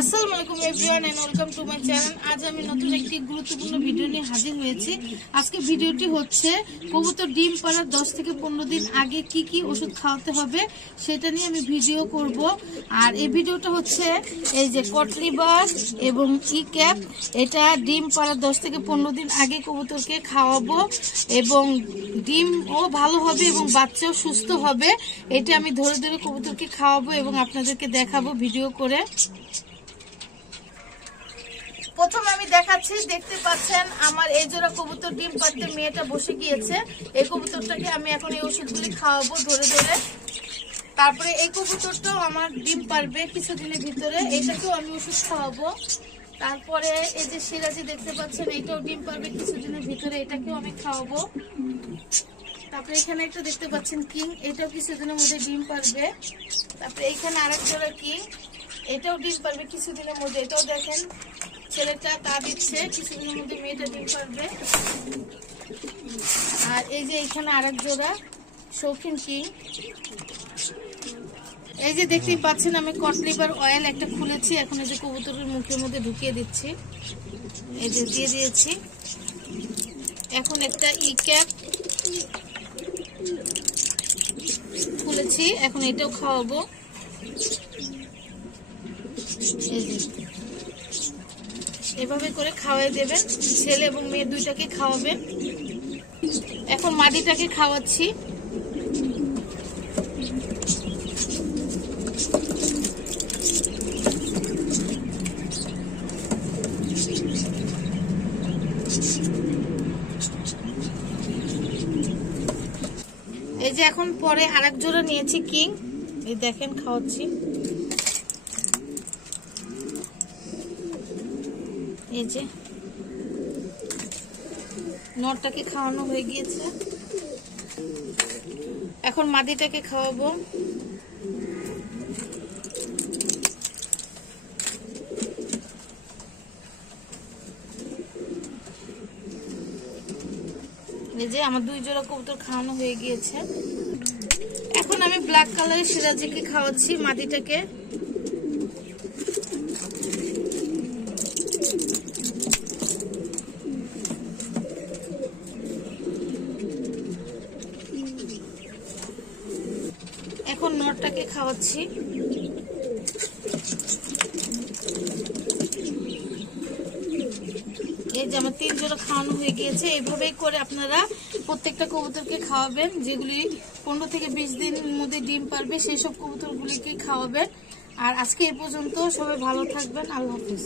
আসসালামু আলাইকুম everyone and welcome to my channel. আজ আমি নতুন একটি গুরুত্বপূর্ণ ভিডিও নিয়ে হাজির হয়েছি। আজকে ভিডিওটি হচ্ছে কবুতর ডিম পাড়ার 10 থেকে 15 দিন আগে কি কি ওষুধ খাওয়াতে হবে সেটা নিয়ে আমি ভিডিও করব। আর এই ভিডিওটা হচ্ছে এই যে কটলিবার এবং ই ক্যাপ, এটা ডিম পাড়ার 10 থেকে 15 দিন আগে কবুতরকে খাওয়াবো এবং ডিমও ভালো হবে এবং বাচ্চাও সুস্থ হবে। এটা আমি ধরে ধরে কবুতরকে খাওয়াবো এবং আপনাদেরকে দেখাবো ভিডিও করে। প্রথমে আমি দেখাচ্ছি, দেখতে পাচ্ছেন আমার এই জোড়া কবুতর ডিম পাড়তে মেয়েটা বসে গিয়েছে। এই কবুতরটাকে আমি এখন এই ওষুধগুলি খাওয়াবো ধরে ধরে। তারপরে এই কবুতরটাও আমার ডিম পারবে কিছুদিনের ভিতরে, এটাকেও আমি ওষুধ খাওয়াবো। তারপরে এই যে সিরাজি দেখতে পাচ্ছেন, এটাও ডিম পারবে কিছুদিনের ভিতরে, এটাকেও আমি খাওয়াবো। তারপরে এখানে একটা দেখতে পাচ্ছেন কিং, এটাও কিছুদিনের মধ্যে ডিম পারবে। তারপরে এইখানে আরেক জোড়া কিং, এটাও ডিম পারবে কিছুদিনের মধ্যে। এটাও দেখেন ছেলেটা তা দিচ্ছে, কিছুদিনের মধ্যে মেয়েটা ডিম পারবে। আর এই যে এইখানে আরেক জোড়া শৌখিন কিং। এই যে দেখতেই পাচ্ছেন আমি কটলিভার অয়েল একটা খুলেছি, এখন এই যে কবুতরের মুখের মধ্যে ঢুকিয়ে দিচ্ছি, এই যে দিয়ে দিয়েছি। এখন একটা ই ক্যাপ খুলেছি, এখন এটাও খাওয়াবো। এই যে এভাবে করে খাওয়াই দেবেন, ছেলে এবং মেয়ে দুইটাকে খাওয়াবেন। এখন মাটিটাকে খাওয়াচ্ছি। এই যে এখন পরে আরেক জোড়া নিয়েছি কিং, এই দেখেন খাওয়াচ্ছি। এই যে নরটাকে খাওয়ানো হয়ে গিয়েছে, এখন মাদিটাকে খাওয়াবো। এই যে আমার দুই জোড়া কবুতর খাওয়ানো হয়ে গিয়েছে। এখন আমি ব্ল্যাক কালারের সিরাজিকে খাওয়াচ্ছি মাদিটাকে। এখন নরটাকে খাওয়াচ্ছি। এই যে আমার 3 জোড়া খাওয়ানো হয়ে গিয়েছে। এইভাবেই করে আপনারা প্রত্যেকটা কবুতরকে খাওয়াবেন, যেগুলি 15 থেকে 20 দিনের মধ্যে ডিম পারবে সেই সব কবুতরগুলিকে খাওয়াবেন। আর আজকে এই পর্যন্ত, সবাই ভালো থাকবেন, আল্লাহ হাফেজ।